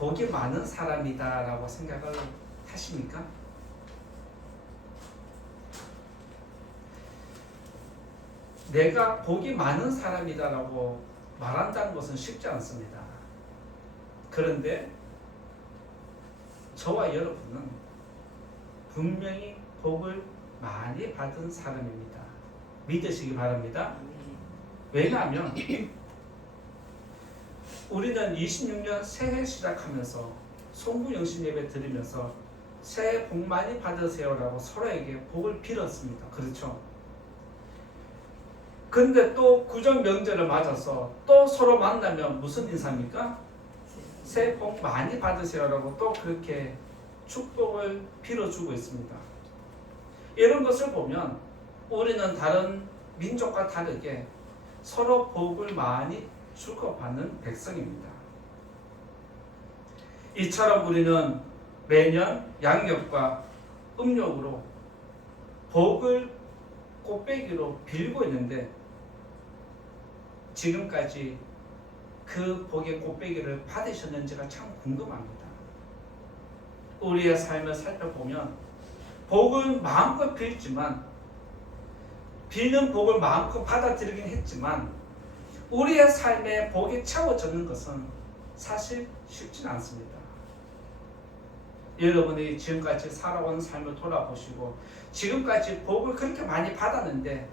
복이 많은 사람이다라고 생각을 하십니까? 내가 복이 많은 사람이다라고 말한다는 것은 쉽지 않습니다. 그런데 저와 여러분은 분명히 복을 많이 받은 사람입니다. 믿으시기 바랍니다. 왜냐하면 우리는 26년 새해 시작하면서 송구영신 예배 드리면서 새해 복 많이 받으세요라고 서로에게 복을 빌었습니다. 그렇죠? 근데 또 구정 명절을 맞아서 또 서로 만나면 무슨 인사입니까? 새해 복 많이 받으세요라고 또 그렇게 축복을 빌어주고 있습니다. 이런 것을 보면 우리는 다른 민족과 다르게 서로 복을 많이 주고받는 백성입니다. 이처럼 우리는 매년 양력과 음력으로 복을 꽃배기로 빌고 있는데 지금까지 그 복의 꽃배기를 받으셨는지가 참 궁금합니다. 우리의 삶을 살펴보면 복을 마음껏 빌지만 비는 복을 마음껏 받아들이긴 했지만 우리의 삶에 복이 채워지는 것은 사실 쉽지는 않습니다. 여러분이 지금까지 살아온 삶을 돌아보시고 지금까지 복을 그렇게 많이 받았는데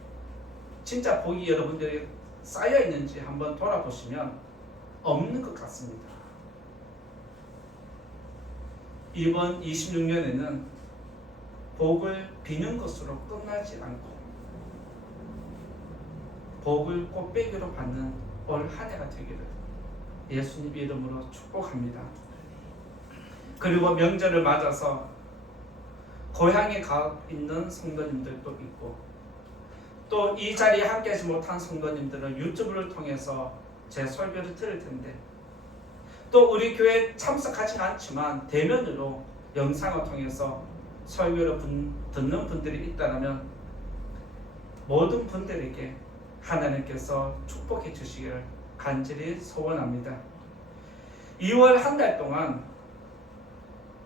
진짜 복이 여러분들에게 쌓여 있는지 한번 돌아보시면 없는 것 같습니다. 이번 26년에는 복을 비는 것으로 끝나지 않고 복을 꽃배기로 받는 올 한 해가 되기를 예수님 이름으로 축복합니다. 그리고 명절을 맞아서 고향에 가 있는 성도님들도 있고 또 이 자리에 함께하지 못한 성도님들은 유튜브를 통해서 제 설교를 들을 텐데 또 우리 교회에 참석하진 않지만 대면으로 영상을 통해서 설교를 듣는 분들이 있다면 모든 분들에게 하나님께서 축복해 주시기를 간절히 소원합니다. 2월 한 달 동안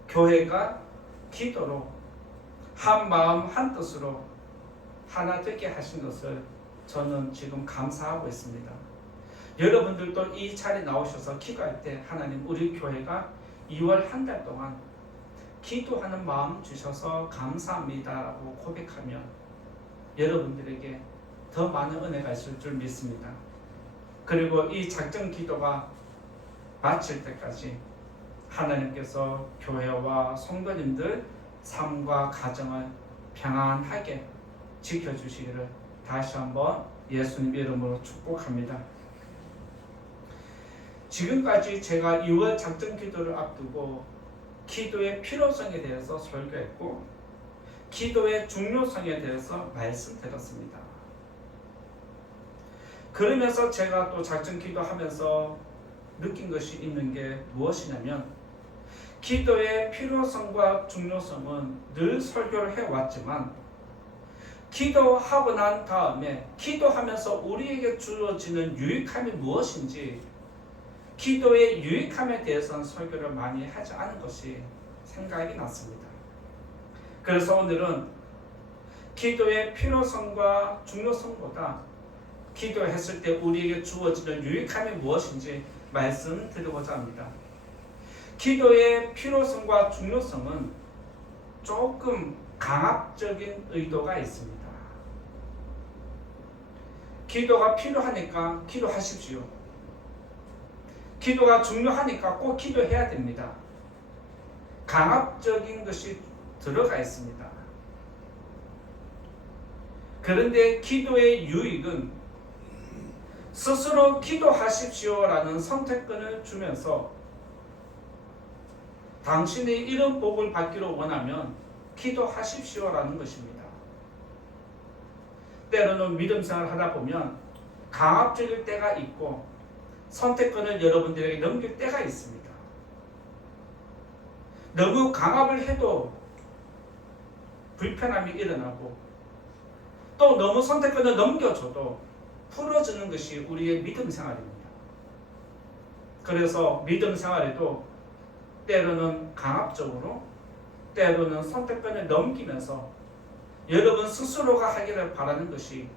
교회가 기도로 한 마음 한 뜻으로 하나 되게 하신 것을 저는 지금 감사하고 있습니다. 여러분들도 이 자리에 나오셔서 기도할 때 하나님 우리 교회가 2월 한 달 동안 기도하는 마음 주셔서 감사합니다라고 고백하면 여러분들에게 더 많은 은혜가 있을 줄 믿습니다. 그리고 이 작정 기도가 마칠 때까지 하나님께서 교회와 성도님들 삶과 가정을 평안하게 지켜주시기를 다시 한번 예수님 이름으로 축복합니다. 지금까지 제가 2월 작정 기도를 앞두고 기도의 필요성에 대해서 설교했고 기도의 중요성에 대해서 말씀드렸습니다. 그러면서 제가 또 작정 기도하면서 느낀 것이 있는 게 무엇이냐면 기도의 필요성과 중요성은 늘 설교를 해왔지만 기도하고 난 다음에 기도하면서 우리에게 주어지는 유익함이 무엇인지 기도의 유익함에 대해서는 설교를 많이 하지 않은 것이 생각이 났습니다. 그래서 오늘은 기도의 필요성과 중요성보다 기도했을 때 우리에게 주어지는 유익함이 무엇인지 말씀드리고자 합니다. 기도의 필요성과 중요성은 조금 강압적인 의도가 있습니다. 기도가 필요하니까 기도하십시오. 기도가 중요하니까 꼭 기도해야 됩니다. 강압적인 것이 들어가 있습니다. 그런데 기도의 유익은 스스로 기도하십시오라는 선택권을 주면서 당신이 이런 복을 받기를 원하면 기도하십시오라는 것입니다. 때로는 믿음 생활을 하다 보면 강압적일 때가 있고 선택권을 여러분들에게 넘길 때가 있습니다. 너무 강압을 해도 불편함이 일어나고 또 너무 선택권을 넘겨줘도 풀어주는 것이 우리의 믿음 생활입니다. 그래서 믿음 생활에도 때로는 강압적으로, 때로는 선택권을 넘기면서 여러분 스스로가 하기를 바라는 것이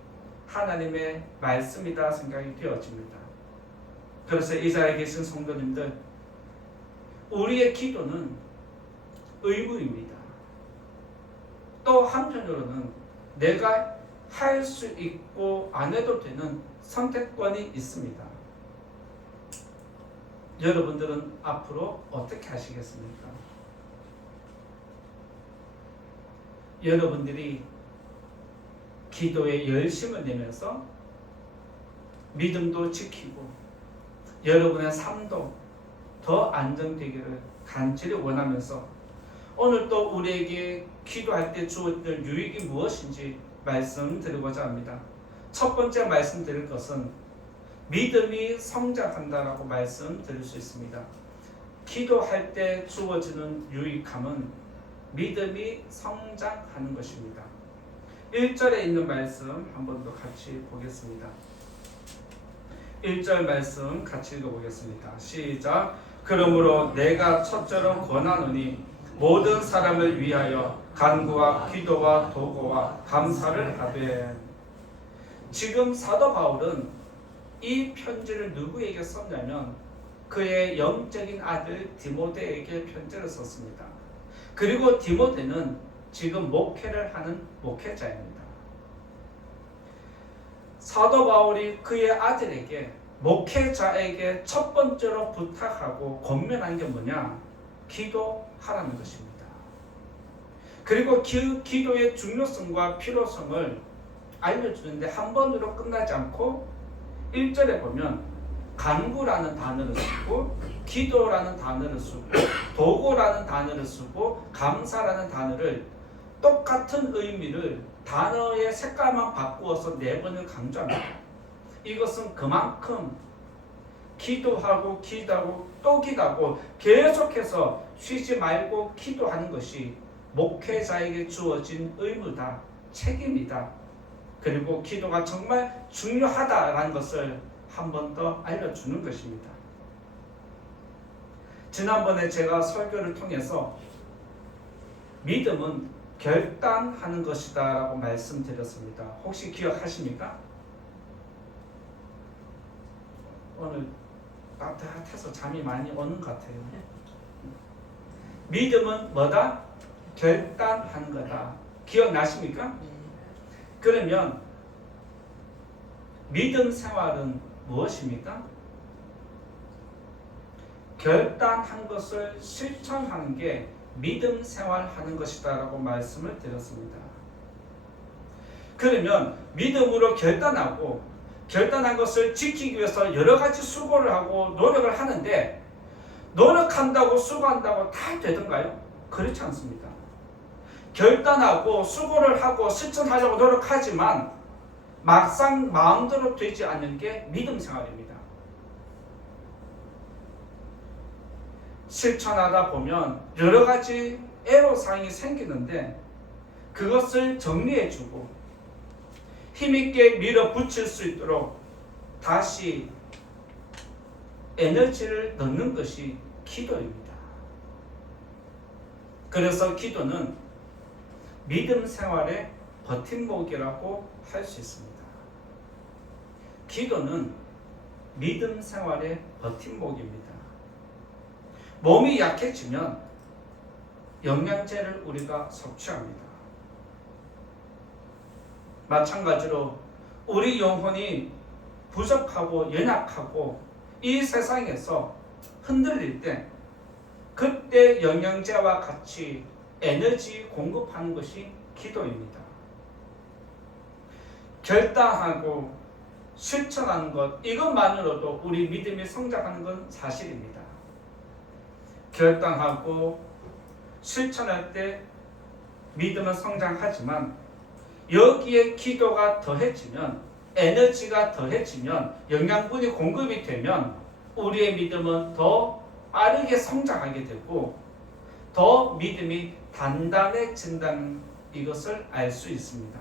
하나님의 말씀이다 생각이 되어집니다. 그래서 이 자리에 계신 성도님들, 우리의 기도는 의무입니다. 또 한편으로는 내가 할 수 있고 안 해도 되는 선택권이 있습니다. 여러분들은 앞으로 어떻게 하시겠습니까? 여러분들이 기도에 열심을 내면서 믿음도 지키고 여러분의 삶도 더 안정되기를 간절히 원하면서 오늘 또 우리에게 기도할 때 주어질 유익이 무엇인지 말씀드리고자 합니다. 첫 번째 말씀드릴 것은 믿음이 성장한다라고 말씀드릴 수 있습니다. 기도할 때 주어지는 유익함은 믿음이 성장하는 것입니다. 1절에 있는 말씀 한 번 더 같이 보겠습니다. 1절 말씀 같이 읽어보겠습니다. 시작. 그러므로 내가 첫째로 권하노니 모든 사람을 위하여 간구와 기도와 도구와 감사를 하되. 지금 사도 바울은 이 편지를 누구에게 썼냐면 그의 영적인 아들 디모데에게 편지를 썼습니다. 그리고 디모데는 지금 목회를 하는 목회자입니다. 사도 바울이 그의 아들에게, 목회자에게 첫 번째로 부탁하고 권면한 게 뭐냐? 기도하라는 것입니다. 그리고 기도의 중요성과 필요성을 알려주는데 한 번으로 끝나지 않고 1절에 보면 간구라는 단어를 쓰고 기도라는 단어를 쓰고 도구라는 단어를 쓰고 감사라는 단어를 똑같은 의미를 단어의 색깔만 바꾸어서 4번을 강조합니다. 이것은 그만큼 기도하고 기도하고 또 기도하고 계속해서 쉬지 말고 기도하는 것이 목회자에게 주어진 의무다, 책임이다. 그리고 기도가 정말 중요하다라는 것을 한 번 더 알려주는 것입니다. 지난번에 제가 설교를 통해서 믿음은 결단하는 것이다 라고 말씀드렸습니다. 혹시 기억하십니까? 오늘 따뜻해서 잠이 많이 오는 것 같아요. 믿음은 뭐다? 결단하는 거다. 기억나십니까? 그러면 믿음 생활은 무엇입니까? 결단한 것을 실천하는 게 믿음 생활하는 것이다 라고 말씀을 드렸습니다. 그러면 믿음으로 결단한 것을 지키기 위해서 여러 가지 수고를 하고 노력을 하는데 노력한다고 수고한다고 다 되던가요? 그렇지 않습니다. 결단하고 수고를 하고 실천하려고 노력하지만 막상 마음대로 되지 않는 게 믿음 생활입니다. 실천하다 보면 여러 가지 애로사항이 생기는데 그것을 정리해주고 힘있게 밀어붙일 수 있도록 다시 에너지를 넣는 것이 기도입니다. 그래서 기도는 믿음 생활의 버팀목이라고 할 수 있습니다. 기도는 믿음 생활의 버팀목입니다. 몸이 약해지면 영양제를 우리가 섭취합니다. 마찬가지로 우리 영혼이 부족하고 연약하고 이 세상에서 흔들릴 때 그때 영양제와 같이 에너지 공급하는 것이 기도입니다. 결단하고 실천하는 것, 이것만으로도 우리 믿음이 성장하는 건 사실입니다. 결단하고 실천할 때 믿음은 성장하지만 여기에 기도가 더해지면, 에너지가 더해지면, 영양분이 공급이 되면 우리의 믿음은 더 빠르게 성장하게 되고 더 믿음이 단단해진다는 이것을 알 수 있습니다.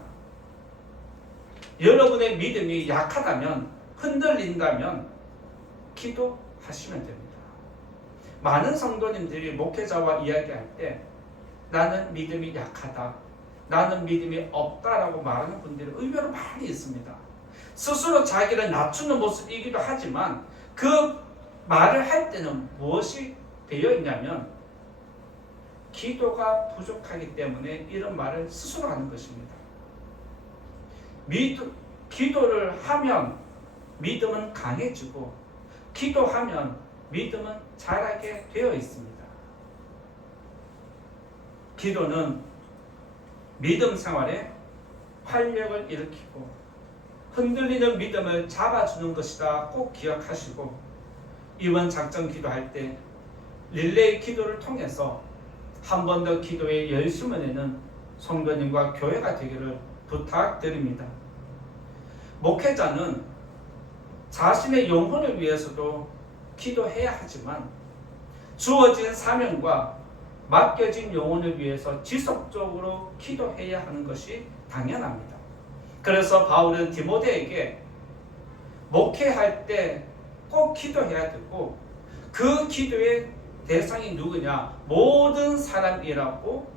여러분의 믿음이 약하다면, 흔들린다면 기도하시면 됩니다. 많은 성도님들이 목회자와 이야기할 때 나는 믿음이 약하다, 나는 믿음이 없다라고 말하는 분들이 의외로 많이 있습니다. 스스로 자기를 낮추는 모습이기도 하지만 그 말을 할 때는 무엇이 되어 있냐면 기도가 부족하기 때문에 이런 말을 스스로 하는 것입니다. 기도를 하면 믿음은 강해지고 기도하면 믿음은 자라게 되어 있습니다. 기도는 믿음 생활에 활력을 일으키고 흔들리는 믿음을 잡아주는 것이다. 꼭 기억하시고 이번 작전 기도할 때 릴레이 기도를 통해서 한 번 더 기도에 열심을 내는 성도님과 교회가 되기를 부탁드립니다. 목회자는 자신의 영혼을 위해서도 기도해야 하지만 주어진 사명과 맡겨진 영혼을 위해서 지속적으로 기도해야 하는 것이 당연합니다. 그래서 바울은 디모데에게 목회할 때 꼭 기도해야 되고 그 기도의 대상이 누구냐? 모든 사람이라고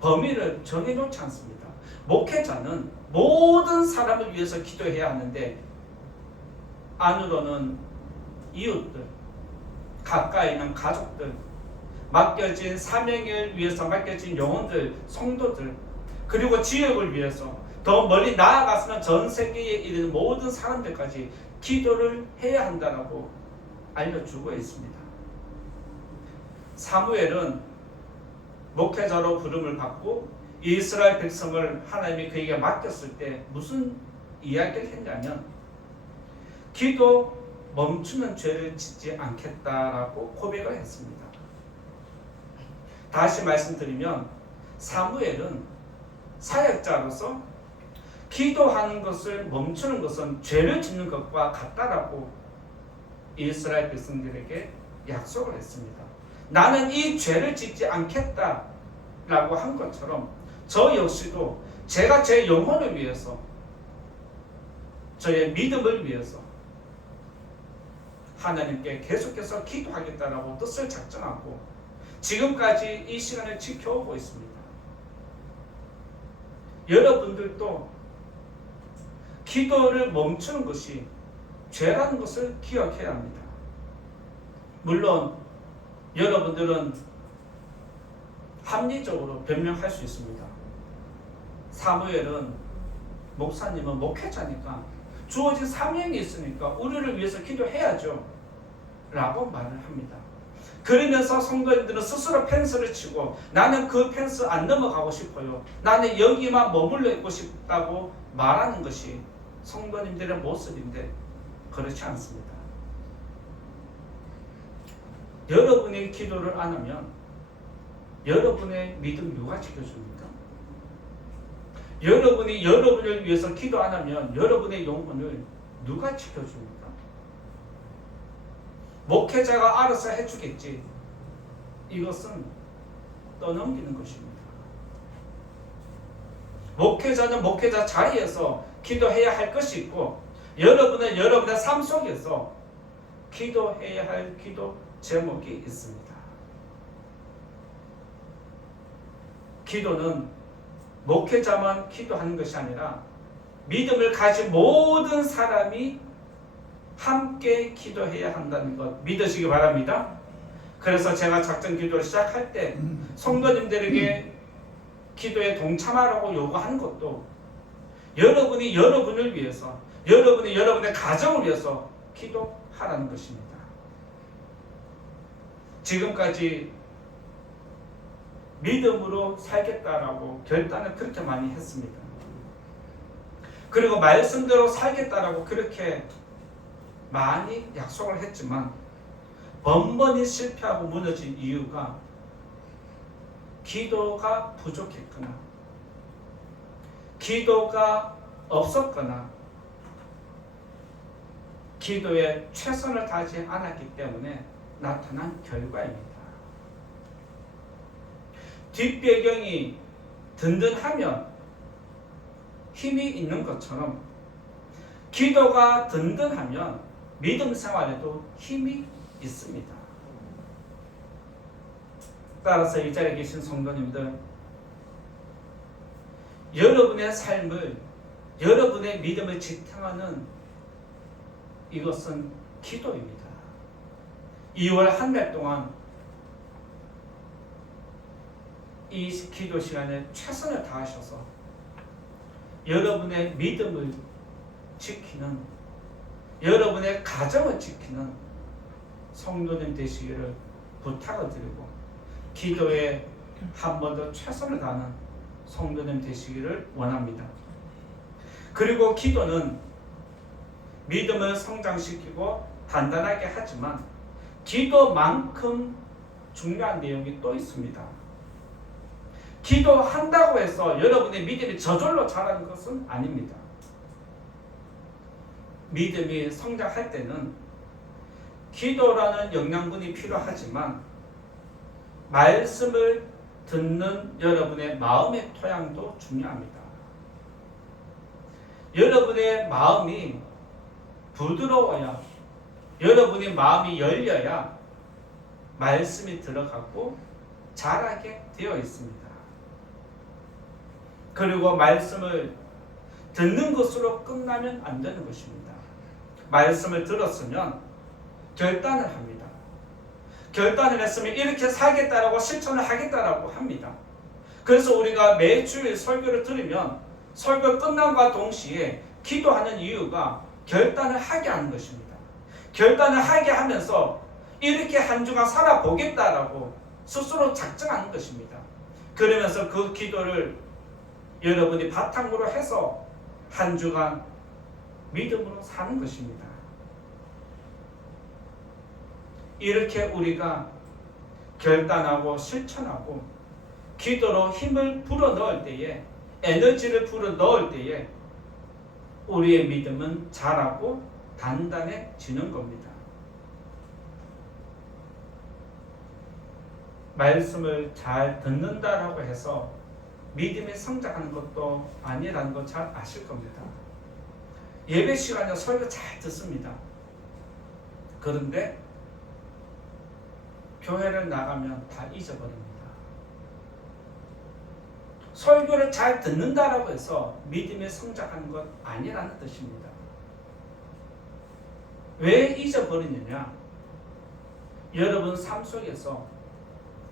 범위를 정해놓지 않습니다. 목회자는 모든 사람을 위해서 기도해야 하는데 안으로는 이웃들, 가까이 있는 가족들, 맡겨진 사명을 위해서 맡겨진 영혼들, 성도들, 그리고 지역을 위해서 더 멀리 나아가서는 전 세계에 이르는 모든 사람들까지 기도를 해야 한다고 알려주고 있습니다. 사무엘은 목회자로 부름을 받고 이스라엘 백성을 하나님이 그에게 맡겼을 때 무슨 이야기를 했냐면 기도 멈추는 죄를 짓지 않겠다라고 고백을 했습니다. 다시 말씀드리면 사무엘은 사역자로서 기도하는 것을 멈추는 것은 죄를 짓는 것과 같다라고 이스라엘 백성들에게 약속을 했습니다. 나는 이 죄를 짓지 않겠다라고 한 것처럼 저 역시도 제가 제 영혼을 위해서 저의 믿음을 위해서 하나님께 계속해서 기도하겠다라고 뜻을 작정하고 지금까지 이 시간을 지켜오고 있습니다. 여러분들도 기도를 멈추는 것이 죄라는 것을 기억해야 합니다. 물론 여러분들은 합리적으로 변명할 수 있습니다. 사무엘은 목사님은 목회자니까 주어진 사명이 있으니까 우리를 위해서 기도해야죠 라고 말을 합니다. 그러면서 성도님들은 스스로 펜스를 치고 나는 그 펜스 안 넘어가고 싶어요, 나는 여기만 머물러 있고 싶다고 말하는 것이 성도님들의 모습인데 그렇지 않습니다. 여러분이 기도를 안 하면 여러분의 믿음 누가 지켜줍니까? 여러분이 여러분을 위해서 기도 안 하면 여러분의 영혼을 누가 지켜줍니까? 목회자가 알아서 해주겠지. 이것은 떠넘기는 것입니다. 목회자는 목회자 자리에서 기도해야 할 것이 있고 여러분은 여러분의 삶 속에서 기도해야 할 기도 제목이 있습니다. 기도는 목회자만 기도하는 것이 아니라 믿음을 가진 모든 사람이 함께 기도해야 한다는 것 믿으시기 바랍니다. 그래서 제가 작전 기도를 시작할 때 성도님들에게 기도에 동참하라고 요구하는 것도 여러분이 여러분을 위해서, 여러분이 여러분의 가정을 위해서 기도하라는 것입니다. 지금까지 믿음으로 살겠다라고 결단을 그렇게 많이 했습니다. 그리고 말씀대로 살겠다라고 그렇게 많이 약속을 했지만 번번이 실패하고 무너진 이유가 기도가 부족했거나 기도가 없었거나 기도에 최선을 다하지 않았기 때문에 나타난 결과입니다. 뒷배경이 든든하면 힘이 있는 것처럼 기도가 든든하면 믿음 생활에도 힘이 있습니다. 따라서 이 자리에 계신 성도님들, 여러분의 삶을, 여러분의 믿음을 지탱하는 이것은 기도입니다. 2월 한 달 동안 이 기도 시간에 최선을 다하셔서 여러분의 믿음을 지키는, 여러분의 가정을 지키는 성도님 되시기를 부탁을 드리고, 기도에 한 번 더 최선을 다하는 성도님 되시기를 원합니다. 그리고 기도는 믿음을 성장시키고 단단하게 하지만 기도만큼 중요한 내용이 또 있습니다. 기도한다고 해서 여러분의 믿음이 저절로 자라는 것은 아닙니다. 믿음이 성장할 때는 기도라는 영양분이 필요하지만 말씀을 듣는 여러분의 마음의 토양도 중요합니다. 여러분의 마음이 부드러워야, 여러분의 마음이 열려야 말씀이 들어가고 자라게 되어 있습니다. 그리고 말씀을 듣는 것으로 끝나면 안 되는 것입니다. 말씀을 들었으면 결단을 합니다. 결단을 했으면 이렇게 살겠다라고 실천을 하겠다라고 합니다. 그래서 우리가 매주일 설교를 들으면 설교 끝남과 동시에 기도하는 이유가 결단을 하게 하는 것입니다. 결단을 하게 하면서 이렇게 한 주간 살아보겠다라고 스스로 작정하는 것입니다. 그러면서 그 기도를 여러분이 바탕으로 해서 한 주간 믿음으로 사는 것입니다. 이렇게 우리가 결단하고 실천하고 기도로 힘을 불어넣을 때에, 에너지를 불어넣을 때에 우리의 믿음은 자라고 단단해지는 겁니다. 말씀을 잘 듣는다라고 해서 믿음이 성장하는 것도 아니라는 거 잘 아실 겁니다. 예배 시간에 설교 잘 듣습니다. 그런데 교회를 나가면 다 잊어버립니다. 설교를 잘 듣는다라고 해서 믿음이 성장하는 것 아니라는 뜻입니다. 왜 잊어버리느냐? 여러분 삶 속에서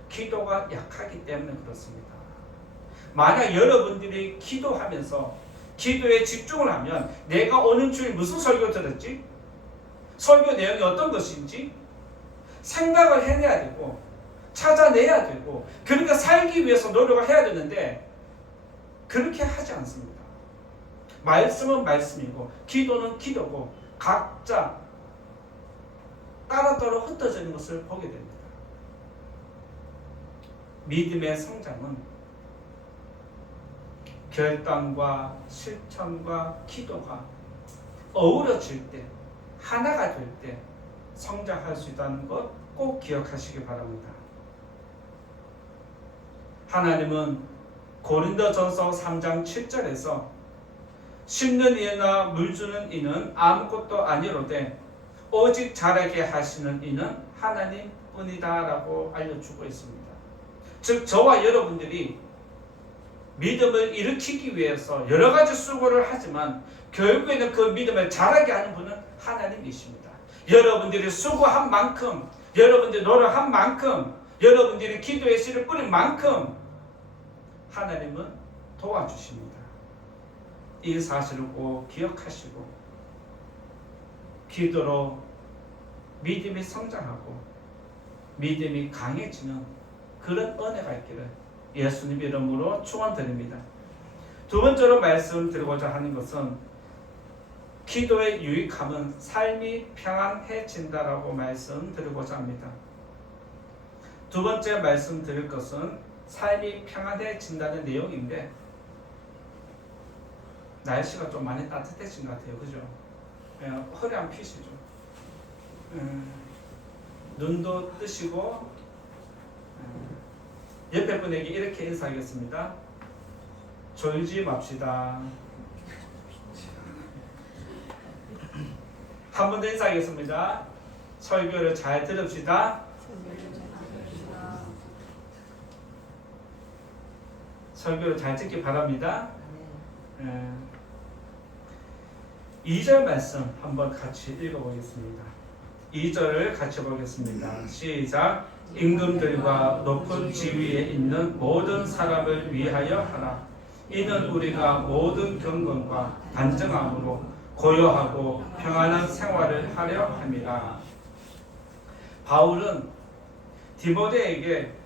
기도가 약하기 때문에 그렇습니다. 만약 여러분들이 기도하면서 기도에 집중을 하면 내가 오는 주일 무슨 설교 들었지? 설교 내용이 어떤 것인지 생각을 해내야 되고 찾아내야 되고, 그러니까 살기 위해서 노력을 해야 되는데 그렇게 하지 않습니다. 말씀은 말씀이고 기도는 기도고 각자 따로따로 흩어지는 것을 보게 됩니다. 믿음의 성장은 결단과 실천과 기도가 어우러질 때, 하나가 될 때 성장할 수 있다는 것 꼭 기억하시기 바랍니다. 하나님은 고린도전서 3장 7절에서 심는 이나 물 주는 이는 아무것도 아니로되 오직 자라게 하시는 이는 하나님뿐이다 라고 알려주고 있습니다. 즉 저와 여러분들이 믿음을 일으키기 위해서 여러 가지 수고를 하지만 결국에는 그 믿음을 자라게 하는 분은 하나님이십니다. 여러분들이 수고한 만큼, 여러분들이 노력한 만큼, 여러분들이 기도의 씨를 뿌린 만큼 하나님은 도와주십니다. 이 사실을 꼭 기억하시고 기도로 믿음이 성장하고 믿음이 강해지는 그런 은혜가 있기를 예수님 이름으로 축원드립니다. 두 번째로 말씀드리고자 하는 것은 기도의 유익함은 삶이 평안해진다라고 말씀드리고자 합니다. 두 번째 말씀드릴 것은 삶이 평안해진다는 내용인데, 날씨가 좀 많이 따뜻해진 것 같아요. 그죠? 허리 안 피시죠? 눈도 뜨시고, 옆에 분에게 이렇게 인사하겠습니다. 졸지 맙시다. 한 번 더 인사하겠습니다. 설교를 잘 들읍시다. 설교를 잘 듣기 바랍니다. 2절 말씀 한번 같이 읽어보겠습니다. 2절을 같이 보겠습니다. 시작. 임금들과 높은 지위에 있는 모든 사람을 위하여 하라. 이는 우리가 모든 경건과 단정함으로 고요하고 평안한 생활을 하려 함이라. 바울은 디모데에게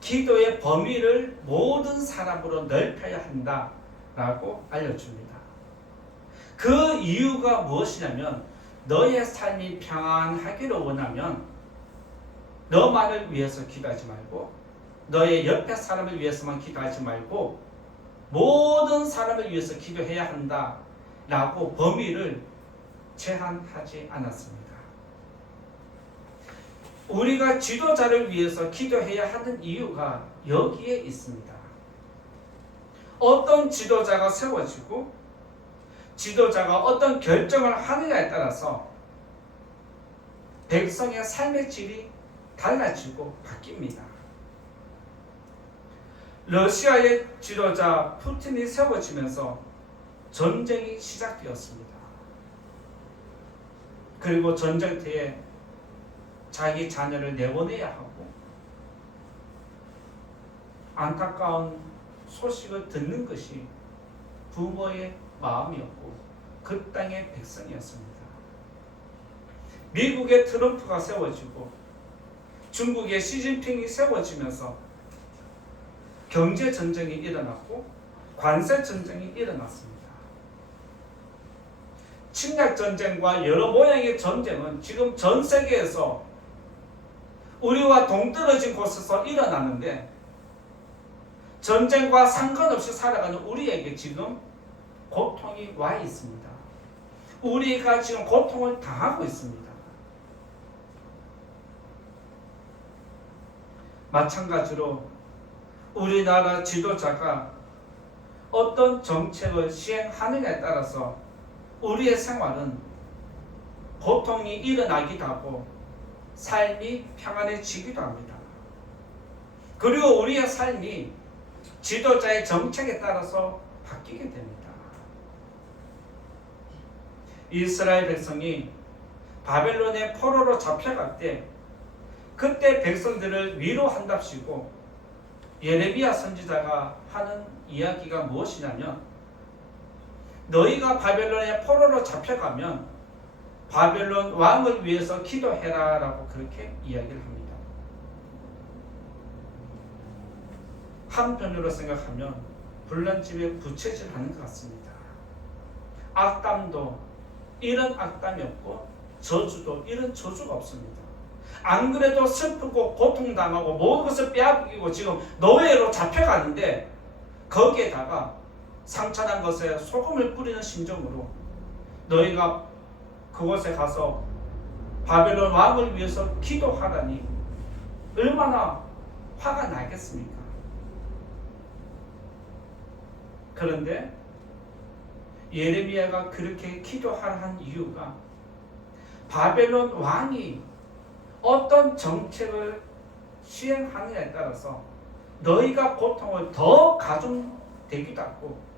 기도의 범위를 모든 사람으로 넓혀야 한다라고 알려줍니다. 그 이유가 무엇이냐면 너의 삶이 평안하기를 원하면 너만을 위해서 기도하지 말고 너의 옆에 사람을 위해서만 기도하지 말고 모든 사람을 위해서 기도해야 한다라고 범위를 제한하지 않았습니다. 우리가 지도자를 위해서 기도해야 하는 이유가 여기에 있습니다. 어떤 지도자가 세워지고 지도자가 어떤 결정을 하느냐에 따라서 백성의 삶의 질이 달라지고 바뀝니다. 러시아의 지도자 푸틴이 세워지면서 전쟁이 시작되었습니다. 그리고 전쟁터에 자기 자녀를 내보내야 하고 안타까운 소식을 듣는 것이 부모의 마음이었고 그 땅의 백성이었습니다. 미국의 트럼프가 세워지고 중국의 시진핑이 세워지면서 경제 전쟁이 일어났고 관세 전쟁이 일어났습니다. 침략 전쟁과 여러 모양의 전쟁은 지금 전 세계에서 우리와 동떨어진 곳에서 일어나는데 전쟁과 상관없이 살아가는 우리에게 지금 고통이 와 있습니다. 우리가 지금 고통을 당하고 있습니다. 마찬가지로 우리나라 지도자가 어떤 정책을 시행하느냐에 따라서 우리의 생활은 고통이 일어나기도 하고 삶이 평안해지기도 합니다. 그리고 우리의 삶이 지도자의 정책에 따라서 바뀌게 됩니다. 이스라엘 백성이 바벨론의 포로로 잡혀갈 때 그때 백성들을 위로한답시고 예레미야 선지자가 하는 이야기가 무엇이냐면 너희가 바벨론의 포로로 잡혀가면 바벨론 왕을 위해서 기도해라 라고 그렇게 이야기를 합니다. 한편으로 생각하면 불난집에 부채질하는 것 같습니다. 악담도 이런 악담이 없고 저주도 이런 저주가 없습니다. 안 그래도 슬프고 고통당하고 모든 것을 빼앗기고 지금 노예로 잡혀가는데 거기에다가 상처난 것에 소금을 뿌리는 심정으로 너희가 그곳에 가서 바벨론 왕을 위해서 기도하라니 얼마나 화가 나겠습니까? 그런데 예레미야가 그렇게 기도하라 한 이유가 바벨론 왕이 어떤 정책을 시행하느냐에 따라서 너희가 고통을 더 가중되기도 하고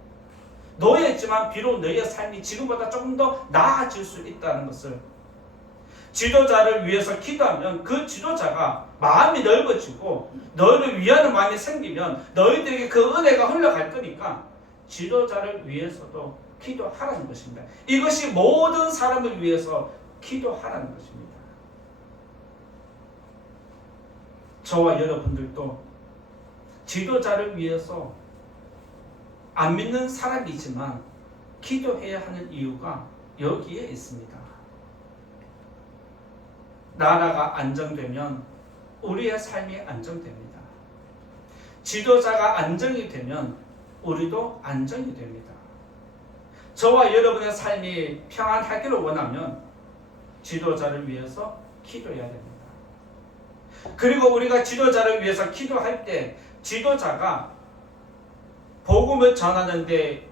노예지만 비록 너희의 삶이 지금보다 조금 더 나아질 수 있다는 것을 지도자를 위해서 기도하면 그 지도자가 마음이 넓어지고 너희를 위하는 마음이 생기면 너희들에게 그 은혜가 흘러갈 거니까 지도자를 위해서도 기도하라는 것입니다. 이것이 모든 사람을 위해서 기도하라는 것입니다. 저와 여러분들도 지도자를 위해서 안 믿는 사람이지만 기도해야 하는 이유가 여기에 있습니다. 나라가 안정되면 우리의 삶이 안정됩니다. 지도자가 안정이 되면 우리도 안정이 됩니다. 저와 여러분의 삶이 평안하기를 원하면 지도자를 위해서 기도해야 됩니다. 그리고 우리가 지도자를 위해서 기도할 때 지도자가 복음을 전하는데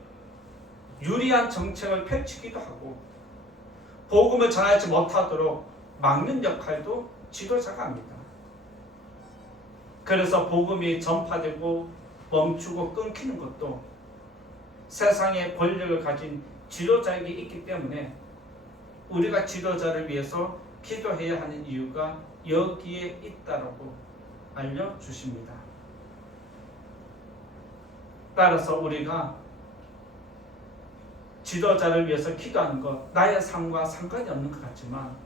유리한 정책을 펼치기도 하고 복음을 전하지 못하도록 막는 역할도 지도자가 합니다. 그래서 복음이 전파되고 멈추고 끊기는 것도 세상의 권력을 가진 지도자에게 있기 때문에 우리가 지도자를 위해서 기도해야 하는 이유가 여기에 있다라고 알려주십니다. 따라서 우리가 지도자를 위해서 기도하는 것, 나의 삶과 상관이 없는 것 같지만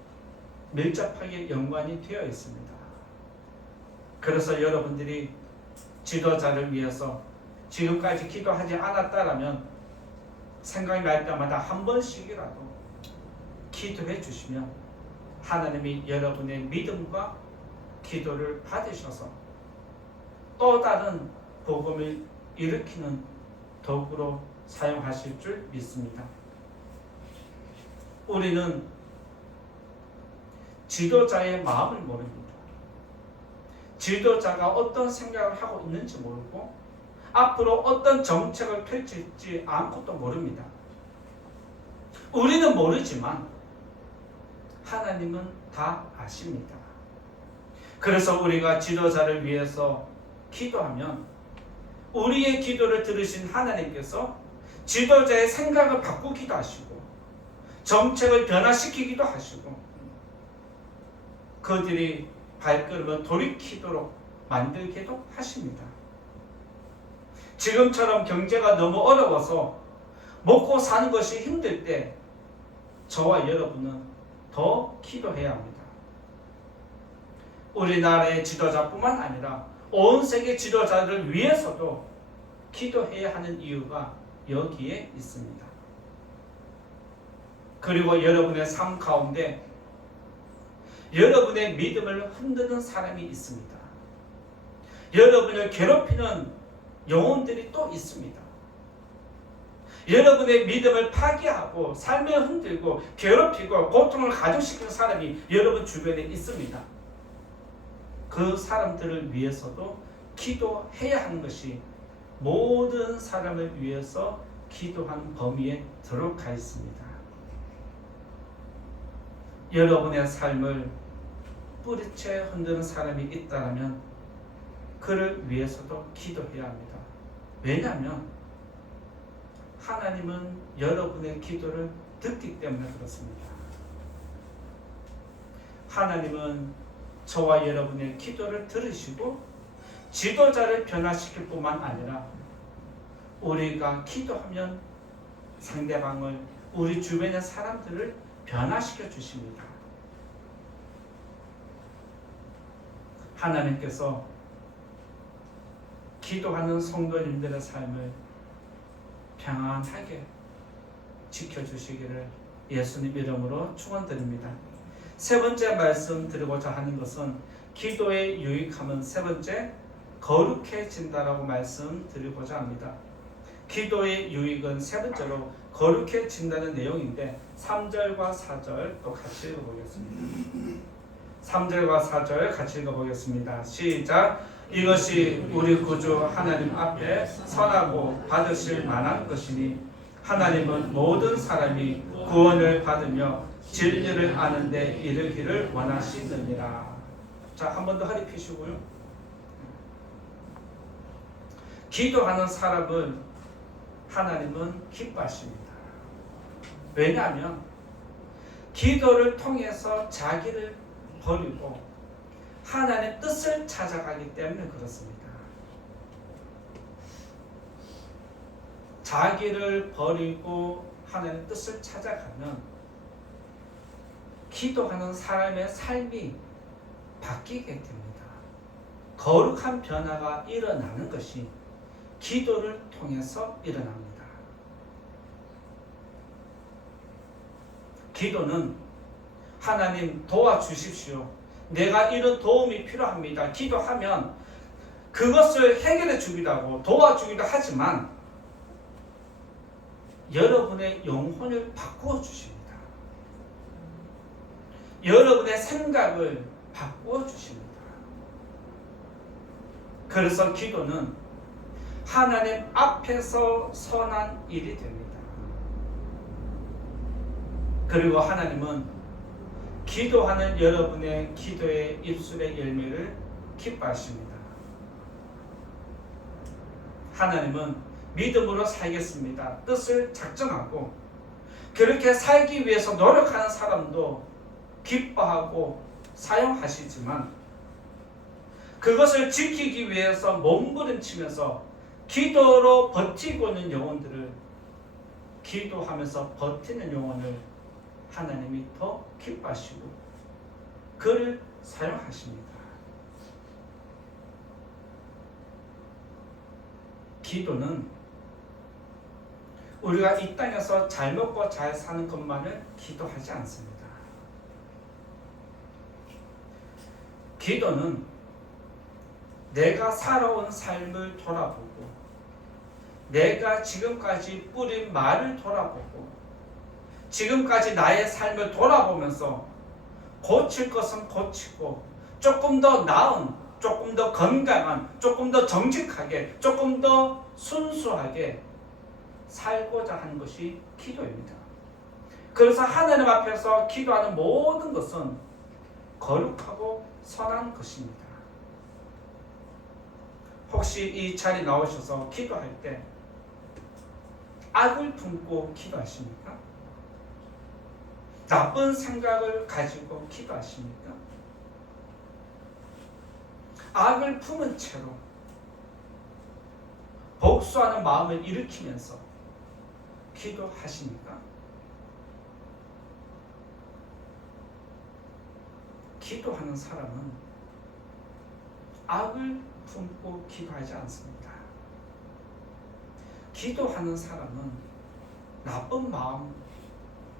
밀접하게 연관이 되어 있습니다. 그래서 여러분들이 지도자를 위해서 지금까지 기도하지 않았다라면 생각이 날 때마다 한 번씩이라도 기도해 주시면 하나님이 여러분의 믿음과 기도를 받으셔서 또 다른 복음을 일으키는 도구로 사용하실 줄 믿습니다. 우리는 지도자의 마음을 모릅니다. 지도자가 어떤 생각을 하고 있는지 모르고 앞으로 어떤 정책을 펼칠지 아무것도 모릅니다. 우리는 모르지만 하나님은 다 아십니다. 그래서 우리가 지도자를 위해서 기도하면 우리의 기도를 들으신 하나님께서 지도자의 생각을 바꾸기도 하시고 정책을 변화시키기도 하시고 그들이 발걸음을 돌이키도록 만들기도 하십니다. 지금처럼 경제가 너무 어려워서 먹고 사는 것이 힘들 때 저와 여러분은 더 기도해야 합니다. 우리나라의 지도자뿐만 아니라 온 세계 지도자를 위해서도 기도해야 하는 이유가 여기에 있습니다. 그리고 여러분의 삶 가운데 여러분의 믿음을 흔드는 사람이 있습니다. 여러분을 괴롭히는 영혼들이 또 있습니다. 여러분의 믿음을 파괴하고 삶을 흔들고 괴롭히고 고통을 가중시키는 사람이 여러분 주변에 있습니다. 그 사람들을 위해서도 기도해야 하는 것이 모든 사람을 위해서 기도하는 범위에 들어가 있습니다. 여러분의 삶을 뿌리채 흔드는 사람이 있다면 그를 위해서도 기도해야 합니다. 왜냐하면 하나님은 여러분의 기도를 듣기 때문에 그렇습니다. 하나님은 저와 여러분의 기도를 들으시고 지도자를 변화시킬 뿐만 아니라 우리가 기도하면 상대방을 우리 주변의 사람들을 변화시켜 주십니다. 하나님께서 기도하는 성도님들의 삶을 평안하게 지켜주시기를 예수님 이름으로 축원드립니다. 세 번째 말씀 드리고자 하는 것은 기도의 유익함은 세 번째 거룩해진다라고 말씀드리고자 합니다. 기도의 유익은 세 번째로 거룩해진다는 내용인데 3절과 4절 또 같이 읽어보겠습니다. 3절과 4절 같이 읽어보겠습니다. 시작. 이것이 우리 구주 하나님 앞에 선하고 받으실 만한 것이니 하나님은 모든 사람이 구원을 받으며 진리를 아는 데 이르기를 원하시느니라. 자, 한 번 더 허리 펴시고요. 기도하는 사람을 하나님은 기뻐하십니다. 왜냐하면 기도를 통해서 자기를 버리고 하나님의 뜻을 찾아가기 때문에 그렇습니다. 자기를 버리고 하나님의 뜻을 찾아가면 기도하는 사람의 삶이 바뀌게 됩니다. 거룩한 변화가 일어나는 것이 기도를 통해서 일어납니다. 기도는 하나님 도와주십시오. 내가 이런 도움이 필요합니다. 기도하면 그것을 해결해 주기도 도와주기도 하지만 여러분의 영혼을 바꾸어 주십니다. 여러분의 생각을 바꾸어 주십니다. 그래서 기도는 하나님 앞에서 선한 일이 됩니다. 그리고 하나님은 기도하는 여러분의 기도의 입술의 열매를 기뻐하십니다. 하나님은 믿음으로 살겠습니다 뜻을 작정하고 그렇게 살기 위해서 노력하는 사람도 기뻐하고 사용하시지만 그것을 지키기 위해서 몸부림치면서 기도로 버티고 있는 영혼들을 기도하면서 버티는 영혼을 하나님이 더 기뻐하시고 그를 사용하십니다. 기도는 우리가 이 땅에서 잘 먹고 잘 사는 것만을 기도하지 않습니다. 기도는 내가 살아온 삶을 돌아보고 내가 지금까지 뿌린 말을 돌아보고 지금까지 나의 삶을 돌아보면서 고칠 것은 고치고 조금 더 나은, 조금 더 건강한, 조금 더 정직하게, 조금 더 순수하게 살고자 하는 것이 기도입니다. 그래서 하나님 앞에서 기도하는 모든 것은 거룩하고 선한 것입니다. 혹시 이 자리에 나오셔서 기도할 때 악을 품고 기도하십니까? 나쁜 생각을 가지고 기도하십니까? 악을 품은 채로 복수하는 마음을 일으키면서 기도하십니까? 기도하는 사람은 악을 품고 기도하지 않습니다. 기도하는 사람은 나쁜 마음,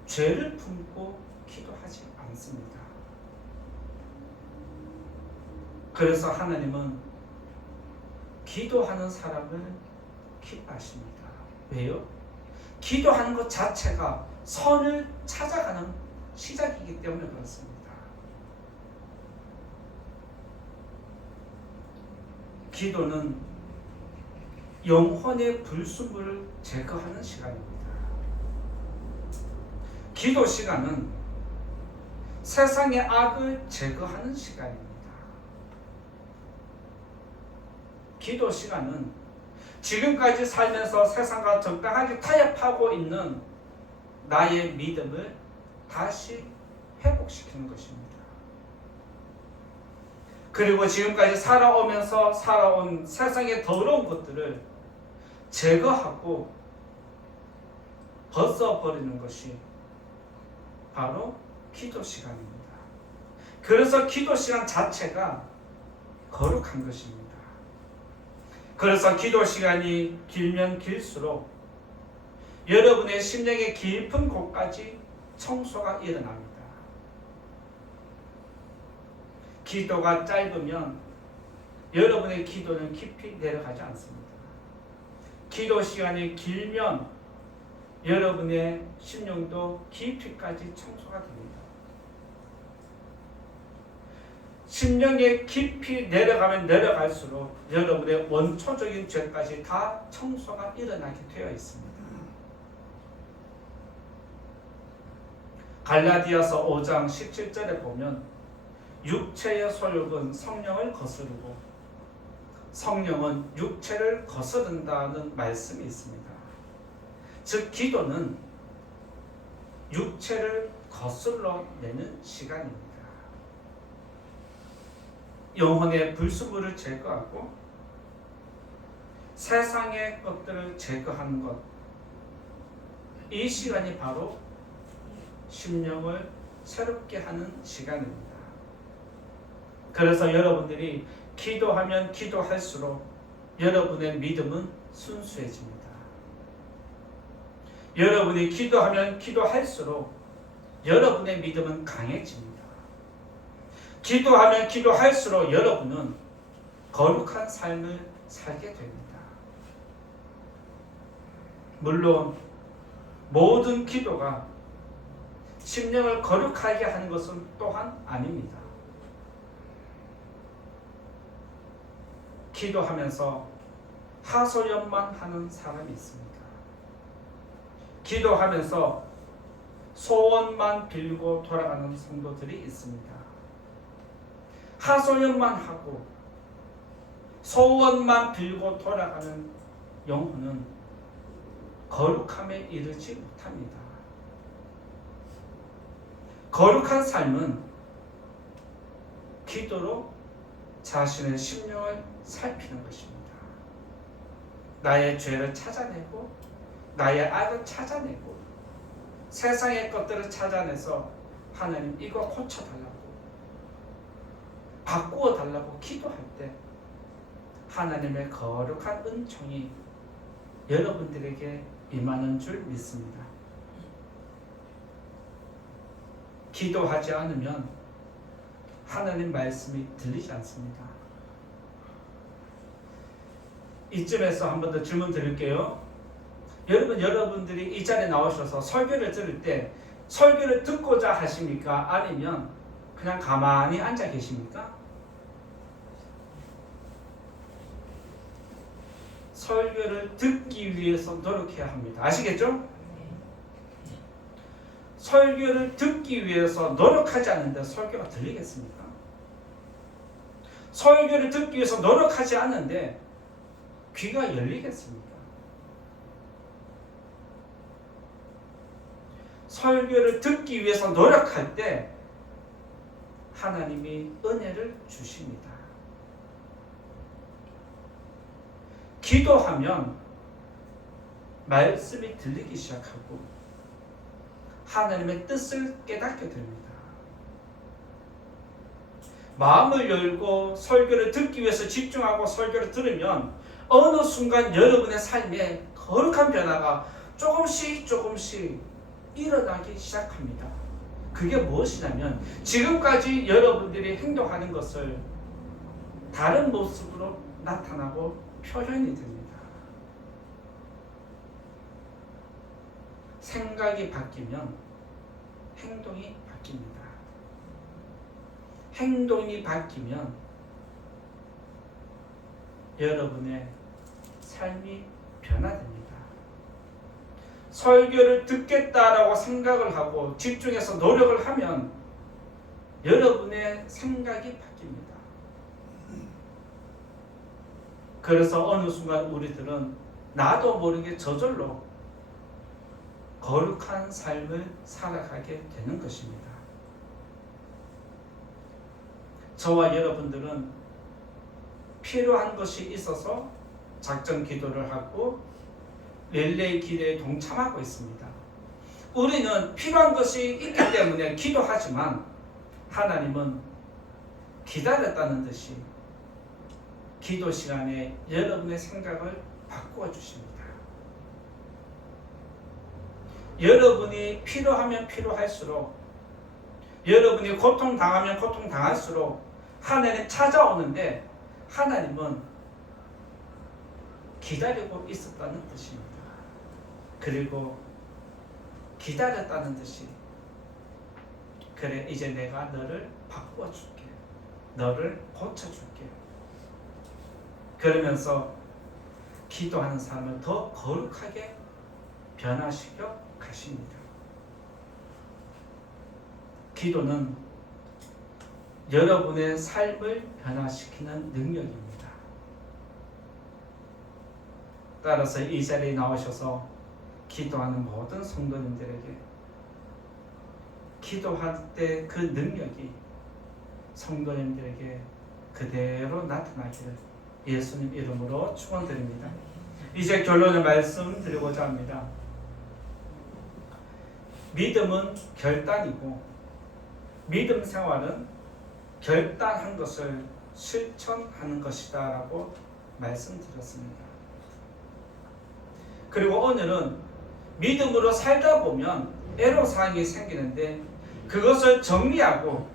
죄를 품고 기도하지 않습니다. 그래서 하나님은 기도하는 사람을 기뻐하십니다. 왜요? 기도하는 것 자체가 선을 찾아가는 시작이기 때문에 그렇습니다. 기도는 영혼의 불순물을 제거하는 시간입니다. 기도 시간은 세상의 악을 제거하는 시간입니다. 기도 시간은 지금까지 살면서 세상과 적당하게 타협하고 있는 나의 믿음을 다시 회복시키는 것입니다. 그리고 지금까지 살아오면서 살아온 세상의 더러운 것들을 제거하고 벗어버리는 것이 바로 기도 시간입니다. 그래서 기도 시간 자체가 거룩한 것입니다. 그래서 기도 시간이 길면 길수록 여러분의 심령의 깊은 곳까지 청소가 일어납니다. 기도가 짧으면 여러분의 기도는 깊이 내려가지 않습니다. 기도 시간이 길면 여러분의 심령도 깊이까지 청소가 됩니다. 심령의 깊이 내려가면 내려갈수록 여러분의 원초적인 죄까지 다 청소가 일어나게 되어 있습니다. 갈라디아서 5장 17절에 보면 육체의 소욕은 성령을 거스르고 성령은 육체를 거스른다는 말씀이 있습니다. 즉 기도는 육체를 거슬러내는 시간입니다. 영혼의 불순물을 제거하고 세상의 것들을 제거하는 것, 이 시간이 바로 심령을 새롭게 하는 시간입니다. 그래서 여러분들이 기도하면 기도할수록 여러분의 믿음은 순수해집니다. 여러분이 기도하면 기도할수록 여러분의 믿음은 강해집니다. 기도하면 기도할수록 여러분은 거룩한 삶을 살게 됩니다. 물론 모든 기도가 심령을 거룩하게 하는 것은 또한 아닙니다. 기도하면서 하소연만 하는 사람이 있습니다. 기도하면서 소원만 빌고 돌아가는 성도들이 있습니다. 하소연만 하고 소원만 빌고 돌아가는 영혼은 거룩함에 이르지 못합니다. 거룩한 삶은 기도로 자신의 심령을 살피는 것입니다. 나의 죄를 찾아내고 나의 악을 찾아내고 세상의 것들을 찾아내서 하나님 이거 고쳐달라고 바꾸어 달라고 기도할 때 하나님의 거룩한 은총이 여러분들에게 임하는 줄 믿습니다. 기도하지 않으면 하나님 말씀이 들리지 않습니다. 이쯤에서 한 번 더 질문 드릴게요. 여러분들이 이 자리에 나오셔서 설교를 들을 때 설교를 듣고자 하십니까? 아니면 그냥 가만히 앉아 계십니까? 설교를 듣기 위해서 노력해야 합니다. 아시겠죠? 설교를 듣기 위해서 노력하지 않는데 설교가 들리겠습니까? 설교를 듣기 위해서 노력하지 않는데 귀가 열리겠습니까? 설교를 듣기 위해서 노력할 때 하나님이 은혜를 주십니다. 기도하면 말씀이 들리기 시작하고 하나님의 뜻을 깨닫게 됩니다. 마음을 열고 설교를 듣기 위해서 집중하고 설교를 들으면 어느 순간 여러분의 삶에 거룩한 변화가 조금씩 일어나기 시작합니다. 그게 무엇이냐면 지금까지 여러분들이 행동하는 것을 다른 모습으로 나타나고 표현이 됩니다. 생각이 바뀌면 행동이 바뀝니다. 행동이 바뀌면 여러분의 삶이 변화됩니다. 설교를 듣겠다라고 생각을 하고 집중해서 노력을 하면 여러분의 생각이 바뀝니다. 그래서 어느 순간 우리들은 나도 모르게 저절로 거룩한 삶을 살아가게 되는 것입니다. 저와 여러분들은 필요한 것이 있어서 작전 기도를 하고 릴레이 기도에 동참하고 있습니다. 우리는 필요한 것이 있기 때문에 기도하지만 하나님은 기다렸다는 듯이 기도 시간에 여러분의 생각을 바꾸어 주십니다. 여러분이 필요하면 필요할수록 여러분이 고통당하면 고통당할수록 하나님 찾아오는데 하나님은 기다리고 있었다는 뜻입니다. 그리고 기다렸다는 뜻이 그래 이제 내가 너를 바꾸어 줄게. 너를 고쳐줄게. 그러면서 기도하는 사람을 더 거룩하게 변화시켜 가십니다. 기도는 여러분의 삶을 변화시키는 능력입니다. 따라서 이 자리에 나오셔서 기도하는 모든 성도님들에게 기도할 때 그 능력이 성도님들에게 그대로 나타나기를 예수님 이름으로 축원드립니다. 이제 결론의 말씀 드리고자 합니다. 믿음은 결단이고 믿음 생활은 결단한 것을 실천하는 것이다 라고 말씀드렸습니다. 그리고 오늘은 믿음으로 살다 보면 애로사항이 생기는데 그것을 정리하고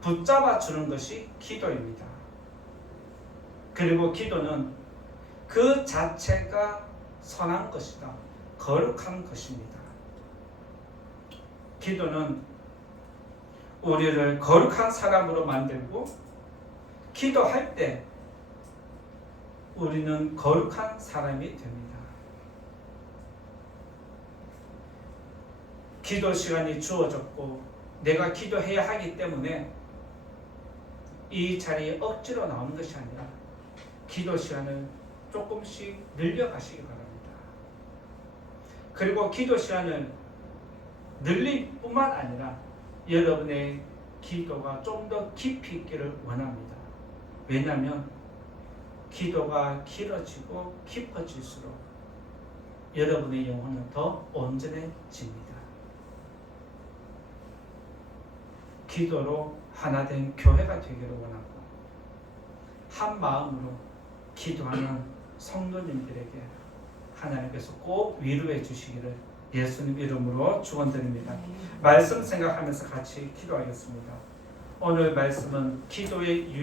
붙잡아 주는 것이 기도입니다. 그리고 기도는 그 자체가 선한 것이다. 거룩한 것입니다. 기도는 우리를 거룩한 사람으로 만들고 기도할 때 우리는 거룩한 사람이 됩니다. 기도 시간이 주어졌고 내가 기도해야 하기 때문에 이 자리에 억지로 나오는 것이 아니라 기도 시간을 조금씩 늘려가시기 바랍니다. 그리고 기도 시간을 늘릴 뿐만 아니라 여러분의 기도가 좀 더 깊이 있기를 원합니다. 왜냐하면 기도가 길어지고 깊어질수록 여러분의 영혼은 더 온전해집니다. 기도로 하나 된 교회가 되기를 원하고 한 마음으로 기도하는 성도님들에게 하나님께서 꼭 위로해 주시기를 예수님 이름으로 축원드립니다. 말씀 생각하면서 같이 기도하겠습니다. 오늘 말씀은 기도의